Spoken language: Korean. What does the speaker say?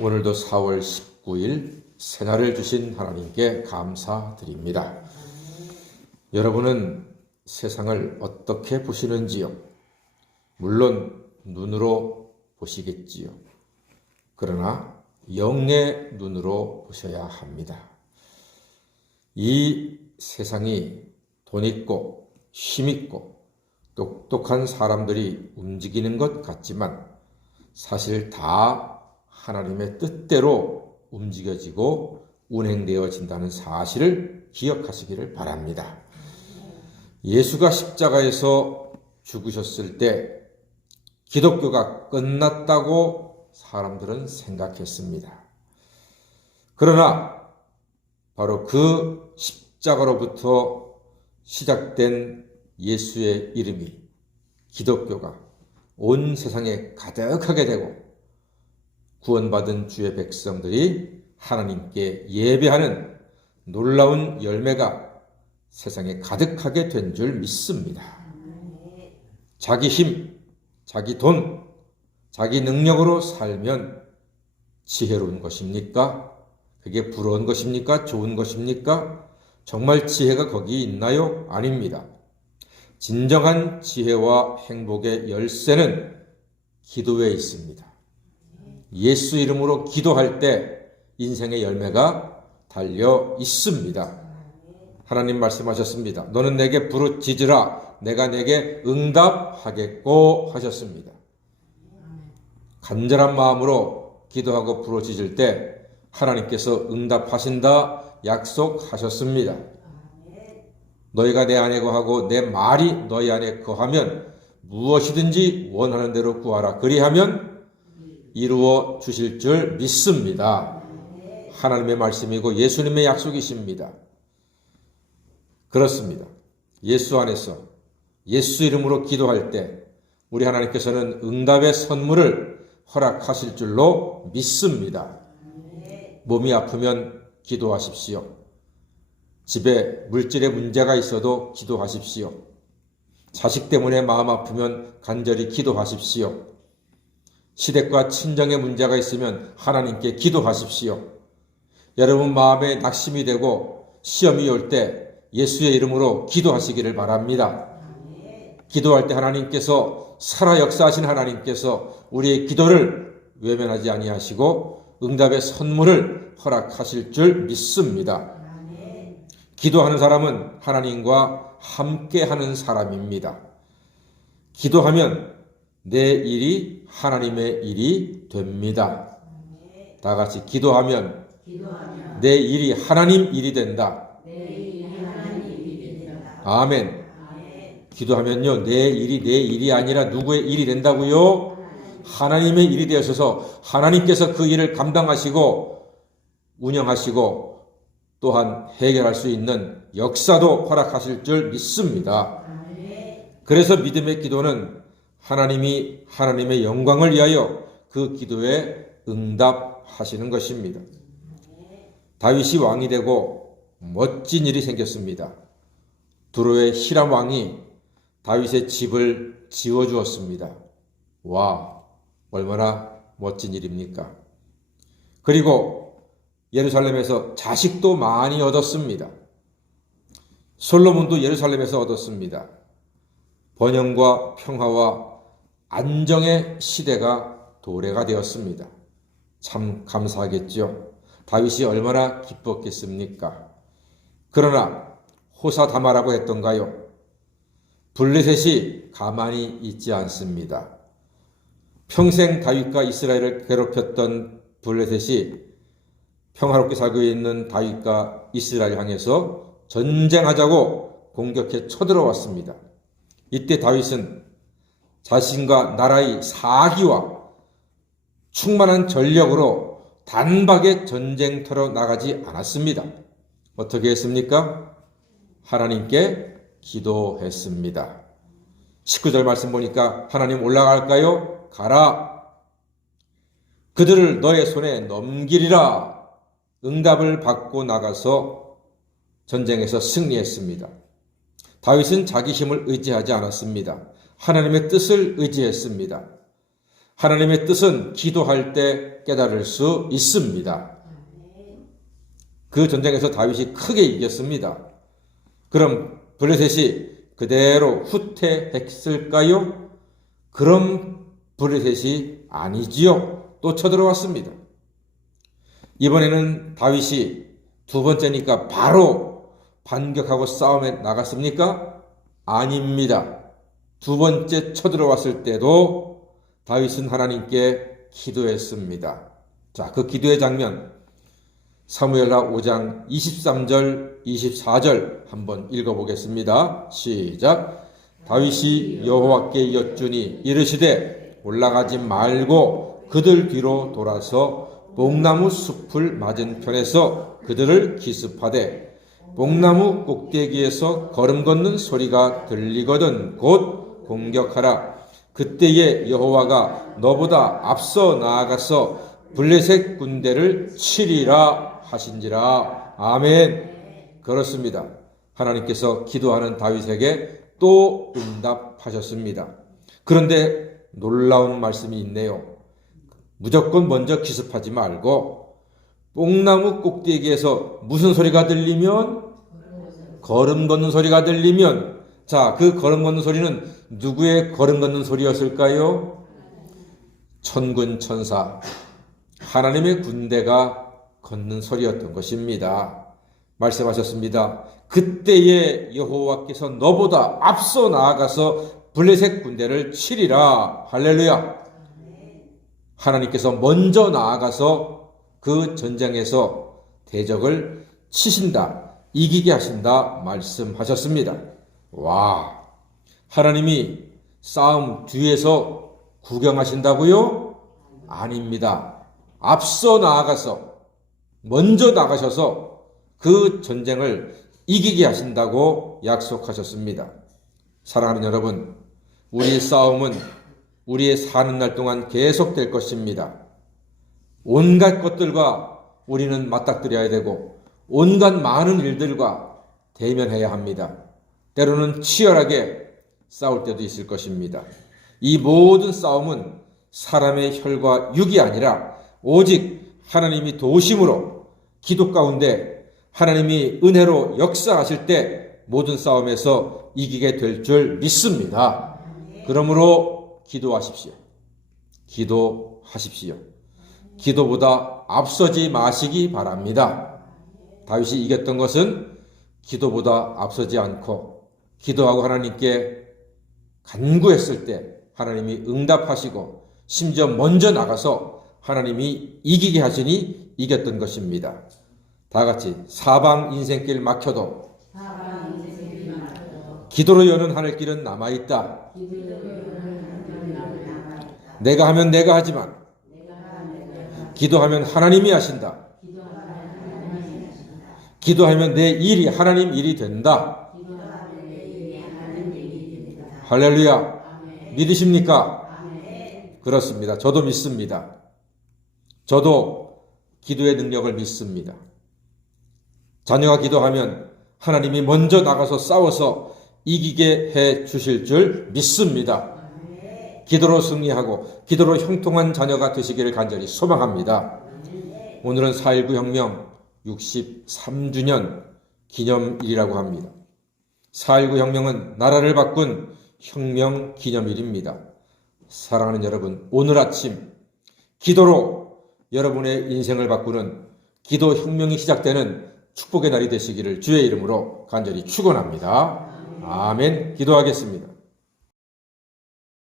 오늘도 4월 19일 새날을 주신 하나님께 감사드립니다. 여러분은 세상을 어떻게 보시는지요? 물론 눈으로 보시겠지요. 그러나 영의 눈으로 보셔야 합니다. 이 세상이 돈 있고 힘 있고 똑똑한 사람들이 움직이는 것 같지만 사실 다 하나님의 뜻대로 움직여지고 운행되어진다는 사실을 기억하시기를 바랍니다. 예수가 십자가에서 죽으셨을 때 기독교가 끝났다고 사람들은 생각했습니다. 그러나 바로 그 십자가로부터 시작된 예수의 이름이 기독교가 온 세상에 가득하게 되고 구원받은 주의 백성들이 하나님께 예배하는 놀라운 열매가 세상에 가득하게 된 줄 믿습니다. 자기 힘, 자기 돈, 자기 능력으로 살면 지혜로운 것입니까? 그게 부러운 것입니까? 좋은 것입니까? 정말 지혜가 거기 있나요? 아닙니다. 진정한 지혜와 행복의 열쇠는 기도에 있습니다. 예수 이름으로 기도할 때 인생의 열매가 달려 있습니다. 하나님 말씀하셨습니다. 너는 내게 부르짖으라 내가 내게 응답하겠고 하셨습니다. 간절한 마음으로 기도하고 부르짖을 때 하나님께서 응답하신다 약속하셨습니다. 너희가 내 안에 거하고 내 말이 너희 안에 거하면 무엇이든지 원하는 대로 구하라. 그리하면 이루어 주실 줄 믿습니다. 하나님의 말씀이고 예수님의 약속이십니다. 그렇습니다. 예수 안에서 예수 이름으로 기도할 때 우리 하나님께서는 응답의 선물을 허락하실 줄로 믿습니다. 몸이 아프면 기도하십시오. 집에 물질의 문제가 있어도 기도하십시오. 자식 때문에 마음 아프면 간절히 기도하십시오. 시댁과 친정의 문제가 있으면 하나님께 기도하십시오. 여러분 마음에 낙심이 되고 시험이 올 때 예수의 이름으로 기도하시기를 바랍니다. 기도할 때 하나님께서 살아 역사하신 하나님께서 우리의 기도를 외면하지 아니하시고 응답의 선물을 허락하실 줄 믿습니다. 기도하는 사람은 하나님과 함께하는 사람입니다. 기도하면 내 일이 하나님의 일이 됩니다. 다 같이 기도하면 내 일이 하나님 일이 된다. 아멘. 기도하면요 내 일이 아니라 누구의 일이 된다고요? 하나님의 일이 되어서 하나님께서 그 일을 감당하시고 운영하시고 또한 해결할 수 있는 역사도 허락하실 줄 믿습니다. 그래서 믿음의 기도는 하나님이 하나님의 영광을 위하여 그 기도에 응답하시는 것입니다. 다윗이 왕이 되고 멋진 일이 생겼습니다. 두로의 히람 왕이 다윗의 집을 지어주었습니다. 와, 얼마나 멋진 일입니까? 그리고 예루살렘에서 자식도 많이 얻었습니다. 솔로몬도 예루살렘에서 얻었습니다. 번영과 평화와 안정의 시대가 도래가 되었습니다. 참 감사하겠죠. 다윗이 얼마나 기뻤겠습니까? 그러나 호사다마라고 했던가요? 블레셋이 가만히 있지 않습니다. 평생 다윗과 이스라엘을 괴롭혔던 블레셋이 평화롭게 살고 있는 다윗과 이스라엘 향해서 전쟁하자고 공격해 쳐들어왔습니다. 이때 다윗은 자신과 나라의 사기와 충만한 전력으로 단박에 전쟁터로 나가지 않았습니다. 어떻게 했습니까? 하나님께 기도했습니다. 19절 말씀 보니까 하나님 올라갈까요? 가라. 그들을 너의 손에 넘기리라. 응답을 받고 나가서 전쟁에서 승리했습니다. 다윗은 자기 힘을 의지하지 않았습니다. 하나님의 뜻을 의지했습니다. 하나님의 뜻은 기도할 때 깨달을 수 있습니다. 그 전쟁에서 다윗이 크게 이겼습니다. 그럼 블레셋이 그대로 후퇴했을까요? 그럼 블레셋이 아니지요. 또 쳐들어왔습니다. 이번에는 다윗이 두 번째니까 바로 반격하고 싸움에 나갔습니까? 아닙니다. 두 번째 쳐들어왔을 때도 다윗은 하나님께 기도했습니다. 자, 그 기도의 장면 사무엘하 5장 23절 24절 한번 읽어보겠습니다. 시작. 다윗이 여호와께 여쭈니 이르시되 올라가지 말고 그들 뒤로 돌아서 뽕나무 숲을 맞은편에서 그들을 기습하되 뽕나무 꼭대기에서 걸음 걷는 소리가 들리거든 곧 공격하라. 그때에 여호와가 너보다 앞서 나아가서 블레셋 군대를 치리라 하신지라. 아멘. 그렇습니다. 하나님께서 기도하는 다윗에게 또 응답하셨습니다. 그런데 놀라운 말씀이 있네요. 무조건 먼저 기습하지 말고 뽕나무 꼭대기에서 무슨 소리가 들리면? 걸음 걷는 소리가 들리면, 자, 그 걸음 걷는 소리는 누구의 걸음 걷는 소리였을까요? 천군 천사 하나님의 군대가 걷는 소리였던 것입니다. 말씀하셨습니다. 그때에 여호와께서 너보다 앞서 나아가서 블레셋 군대를 치리라. 할렐루야. 하나님께서 먼저 나아가서 그 전쟁에서 대적을 치신다, 이기게 하신다 말씀하셨습니다. 와, 하나님이 싸움 뒤에서 구경하신다고요? 아닙니다. 앞서 나아가서 먼저 나가셔서 그 전쟁을 이기게 하신다고 약속하셨습니다. 사랑하는 여러분, 우리의 싸움은 우리의 사는 날 동안 계속될 것입니다. 온갖 것들과 우리는 맞닥뜨려야 되고 온갖 많은 일들과 대면해야 합니다. 때로는 치열하게 싸울 때도 있을 것입니다. 이 모든 싸움은 사람의 혈과 육이 아니라 오직 하나님이 도우심으로 기도 가운데 하나님이 은혜로 역사하실 때 모든 싸움에서 이기게 될 줄 믿습니다. 그러므로 기도하십시오. 기도하십시오. 기도보다 앞서지 마시기 바랍니다. 다윗이 이겼던 것은 기도보다 앞서지 않고 기도하고 하나님께 간구했을 때 하나님이 응답하시고 심지어 먼저 나가서 하나님이 이기게 하시니 이겼던 것입니다. 다 같이 사방 인생길 막혀도 기도로 여는 하늘길은 남아있다. 내가 하면 내가 하지만 기도하면 하나님이 하신다. 기도하면 내 일이 하나님 일이 된다. 할렐루야. 믿으십니까? 그렇습니다. 저도 믿습니다. 저도 기도의 능력을 믿습니다. 자녀가 기도하면 하나님이 먼저 나가서 싸워서 이기게 해 주실 줄 믿습니다. 기도로 승리하고 기도로 형통한 자녀가 되시기를 간절히 소망합니다. 오늘은 4.19 혁명 63주년 기념일이라고 합니다. 4.19 혁명은 나라를 바꾼 혁명 기념일입니다. 사랑하는 여러분, 오늘 아침 기도로 여러분의 인생을 바꾸는 기도 혁명이 시작되는 축복의 날이 되시기를 주의 이름으로 간절히 축원합니다. 아멘. 기도하겠습니다.